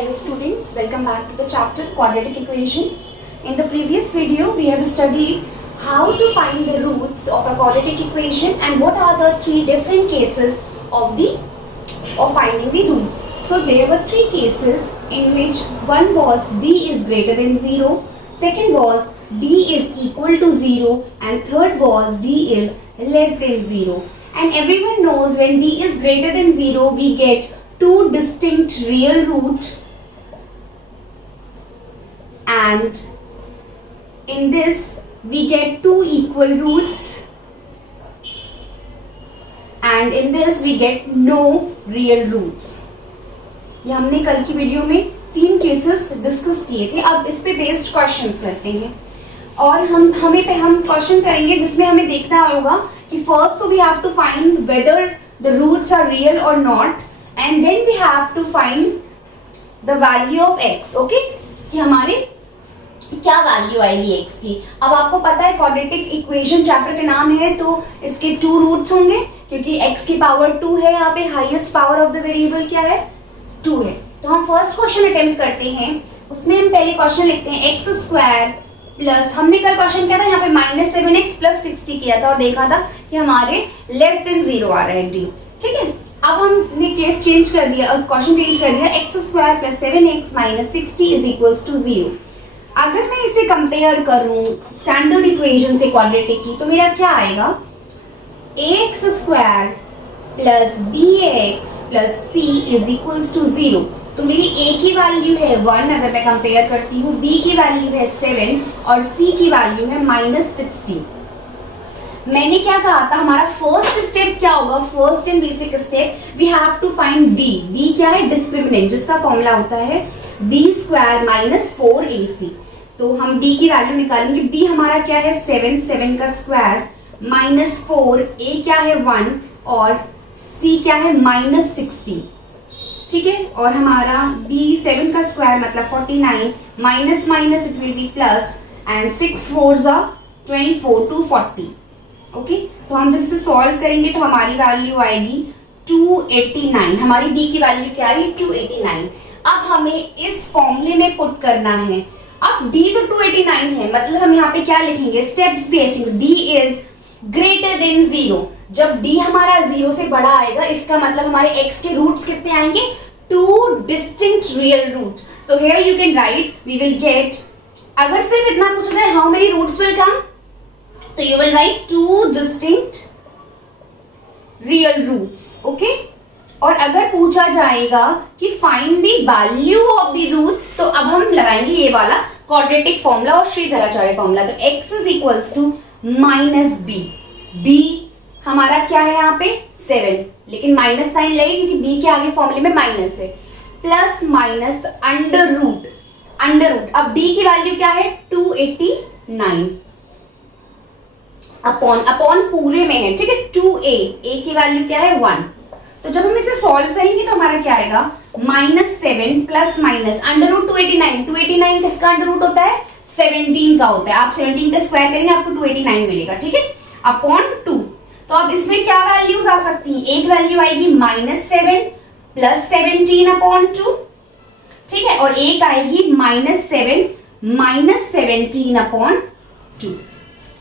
Hello students, welcome back to the chapter quadratic equation. In the previous video, we have studied how to find the roots of a quadratic equation and what are the three different cases of finding the roots. So there were three cases in which one was d is greater than 0, second was d is equal to 0 and third was d is less than 0. And everyone knows when d is greater than 0, we get two distinct real roots, and in this we get two equal roots, and in this we get no real roots. ये हमने कल की video में तीन cases discuss किए थे. अब इस पे बेस्ड क्वेश्चंस करते हैं और हम क्वेश्चन करेंगे जिसमें हमें देखना होगा कि फर्स्ट तो we have to find whether the roots are real और not, and then we have to find the value of x. Okay, कि हमारे क्या वैल्यू आएगी x की. अब आपको पता है क्वाड्रेटिक इक्वेशन चैप्टर का नाम है तो इसके टू रूट्स होंगे क्योंकि x की पावर 2 है. यहाँ पे highest power of the variable क्या है, 2 है. तो हम फर्स्ट क्वेश्चन अटेम्प्ट करते हैं. उसमें हम पहले क्वेश्चन लिखते हैं एक्स स्क्वायर प्लस, हमने कल क्वेश्चन किया था यहाँ पे -7x प्लस 60 किया था और देखा था कि हमारे लेस देन 0 आ रहा है d. ठीक है, अब हमने केस चेंज कर दिया, क्वेश्चन चेंज कर दिया. X square plus 7x minus 60 is equals to 0. अगर मैं इसे कंपेयर करूं स्टैंडर्ड इक्वेशन से क्वाड्रेटिक की तो मेरा क्या आएगा, ax square plus bx plus c is equals to 0. तो मेरी a की वैल्यू है 1 अगर मैं कंपेयर करती हूँ, b की वैल्यू है 7 और c की वैल्यू है -60. मैंने क्या कहा था, हमारा फर्स्ट स्टेप क्या होगा, first and basic step we have to find d. d क्या है, डिस्क्रिमिनेंट, जिसका फॉर्मूला होता है b स्क्वायर माइनस 4ac. तो हम d की वैल्यू निकालेंगे. b हमारा क्या है 7 का स्क्वायर माइनस 4, a क्या है 1 और c क्या है -60. ठीक है, और हमारा b 7 का स्क्वायर मतलब 49 minus minus it will B plus and 6 4s are 24 240. Okay, तो हम जब इसे सॉल्व करेंगे तो हमारी वैल्यू आएगी 289. हमारी d की वैल्यू क्या है 289. अब हमें इस फॉर्मूले में पुट करना है. अब d तो 289 है, मतलब हम यहाँ पे क्या लिखेंगे, स्टेप्स भी ऐसे, d इज ग्रेटर देन 0. जब d हमारा 0 से बड़ा आएगा इसका मतलब हमारे x के रूट्स कितने आएंगे, 2 डिस्टिंक्ट रियल रूट्स. तो here you can write we will get, अगर सिर्फ इतना पूछा जाए how many roots will come, तो you will write 2 distinct real roots. Okay, और अगर पूछा जाएगा कि find the value of the roots तो अब हम लगाएंगे ये वाला क्वाड्रेटिक फॉर्मूला और श्रीधराचार्य फॉर्मूला. तो x is equals to -b. b हमारा क्या है यहाँ पे 7, लेकिन माइनस साइन लगे क्योंकि b के आगे फॉर्मूले में माइनस है, प्लस माइनस अंडर रूट. अब d की वैल्यू क्या है 289 अपॉन पूरे में है. ठीक है, 2a की वैल्यू क्या है 1. तो जब हम इसे सॉल्व करेंगे तो हमारा क्या आएगा, -7 प्लस माइनस अंडर रूट 289 किसका अंडर रूट होता है 17 का होता है. आप 17 का स्क्वायर करेंगे आपको 289 मिलेगा. ठीक है, अपॉन 2. तो अब इसमें क्या वैल्यूज आ सकती हैं, एक वैल्यू आएगी -7 प्लस 17 अपॉन 2. ठीक है, और एक आएगी -7 माइनस 17 अपॉन 2.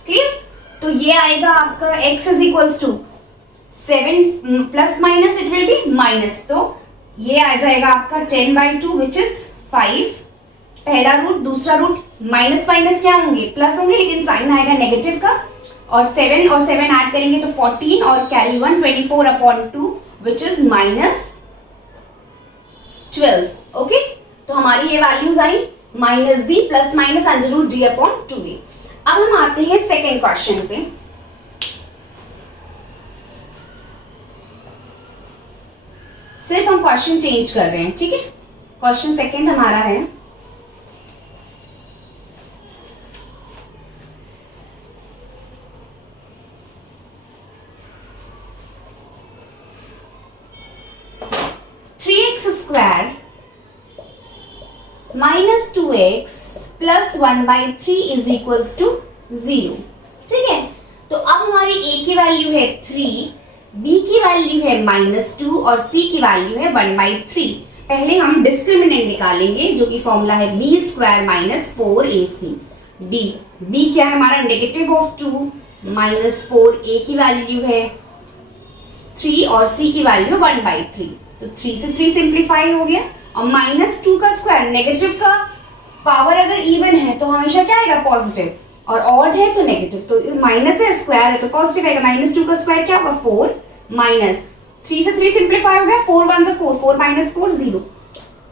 क्लियर, तो ये आएगा आपका x is equals to 7 plus minus it will be minus. तो ये आ जाएगा आपका 10/2 विच इज 5. पहला रूट, दूसरा रूट, माइनस माइनस क्या होंगे, प्लस होंगे, लेकिन साइन आएगा नेगेटिव का. और 7 और 7 ऐड करेंगे तो 14 और carry 1 24 upon 2 which is -12. Okay, तो हमारी ये वैल्यूज आई -b plus minus under root d upon 2a. अब हम आते हैं सेकेंड क्वेश्चन पे. सिर्फ हम क्वेश्चन चेंज कर रहे हैं. ठीक है, क्वेश्चन सेकेंड हमारा है square minus 2x plus 1/3 is equals to 0. ठीक है, तो अब हमारी a की वैल्यू है 3, b की वैल्यू है -2 और c की वैल्यू है 1/3. पहले हम डिस्क्रिमिनेंट निकालेंगे जो कि फॉर्मूला है b square minus 4ac d. B क्या है हमारा, नेगेटिव ऑफ 2 माइनस 4a की वैल्यू है 3 और c की वैल्यू है 1/3, तो 3 से 3 सिंप्लीफाई हो गया। और माइनस 2 का स्क्वायर, नेगेटिव का पावर अगर इवन है तो हमेशा क्या आएगा, पॉजिटिव, और ऑड है तो नेगेटिव, तो माइनस है स्क्वायर है तो पॉजिटिव आएगा। माइनस 2 का स्क्वायर क्या होगा, 4 माइनस 3 से 3 सिंप्लीफाई हो गया, 4 1 4, 4 माइनस 4 0।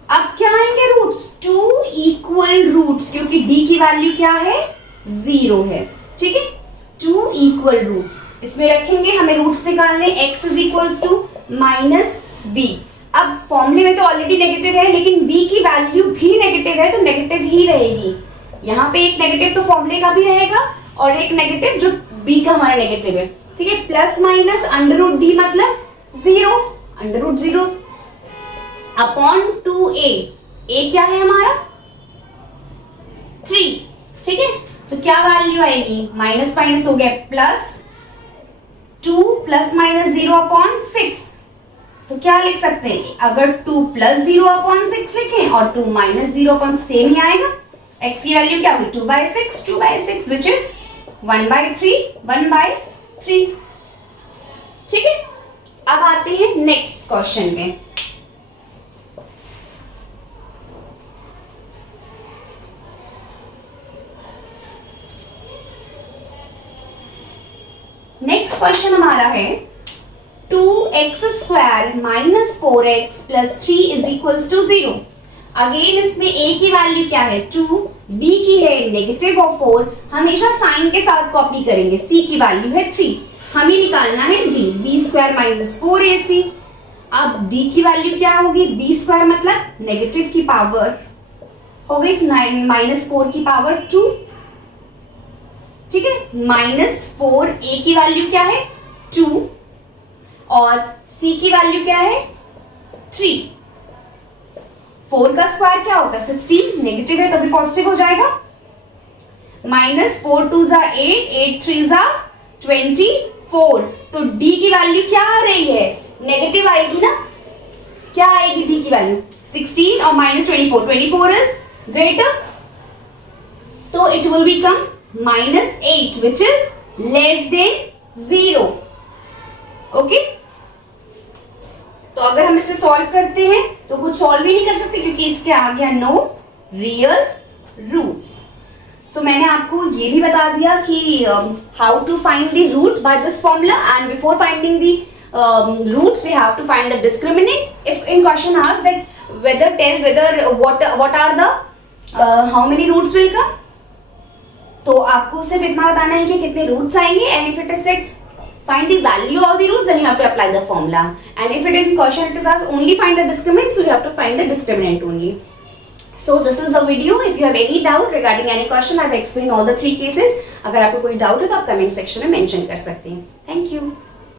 अब क्या आएंगे रूट्स, 2 इक्वल रूट्स, क्योंकि d की वैल्यू क्या है, 0 है, ठीक है। 2 इक्वल रूट्स इसमें रखेंगे, हमें रूट्स निकालने, x is equals to minus b. अब फॉर्मूले में तो ऑलरेडी नेगेटिव है, लेकिन b की वैल्यू भी नेगेटिव है तो नेगेटिव ही रहेगी। यहाँ पे एक नेगेटिव तो फॉर्मूले का भी रहेगा और एक नेगेटिव जो b का हमारा नेगेटिव है, ठीक है। Plus minus under root d मतलब 0, under root 0 upon 2a, a क्या है हमारा 3, ठीक है। तो क्या वैल्यू आएगी, माइनस माइनस हो गया प्लस 2 प्लस माइनस 0 अपॉन 6, तो क्या लिख सकते हैं, अगर 2 प्लस 0 अपॉन 6 लिखें और 2 माइनस 0 अपॉन सेम ही आएगा। x की वैल्यू क्या होगी, 2/6 विच इज 1/3, ठीक है। अब आते हैं नेक्स्ट क्वेश्चन में। नेक्स्ट क्वेश्चन हमारा है 2x square minus 4x plus 3 is equals to 0। Again इसमें a की वैल्यू क्या है 2, b की है नेगेटिव ऑफ 4, हमेशा साइन के साथ कॉपी करेंगे, c की वैल्यू है 3, हमें निकालना है d, b square minus 4ac। अब d की वैल्यू क्या होगी, b स्क्वायर मतलब नेगेटिव की पावर हो गई माइनस 4 की पावर 2, ठीक है। माइनस 4a की वैल्यू क्या है 2 और c की वैल्यू क्या है 3। 4 का स्क्वायर क्या होता है 16, नेगेटिव है तो भी पॉजिटिव हो जाएगा। माइनस 4 2 जा 8, 8 3 जा 24, तो d की वैल्यू क्या आ रही है, नेगेटिव आएगी ना। क्या आएगी d की वैल्यू 16 और माइनस 24 इज ग्रेटर, तो it will become -8 which is less than 0, okay. तो अगर हम इसे सॉल्व करते हैं तो कुछ सॉल्व ही नहीं कर सकते क्योंकि इसके आ गया नो रियल रूट्स। सो मैंने आपको ये भी बता दिया कि how to find the root by this formula, and before finding the roots we have to find the discriminant. If in question asked that whether what are the how many roots will come, तो आपको सिर्फ इतना बताना है कि कितने roots आएंगे, and if it is said find the value of the roots, then you have to apply the formula, and if it in question it is asked only find the discriminant, so you have to find the discriminant only. So this is the video. If you have any doubt regarding any question, I have explained all the 3 cases. अगर आपको कोई doubt है तो आप comment section में mention कर सकते हैं। Thank you.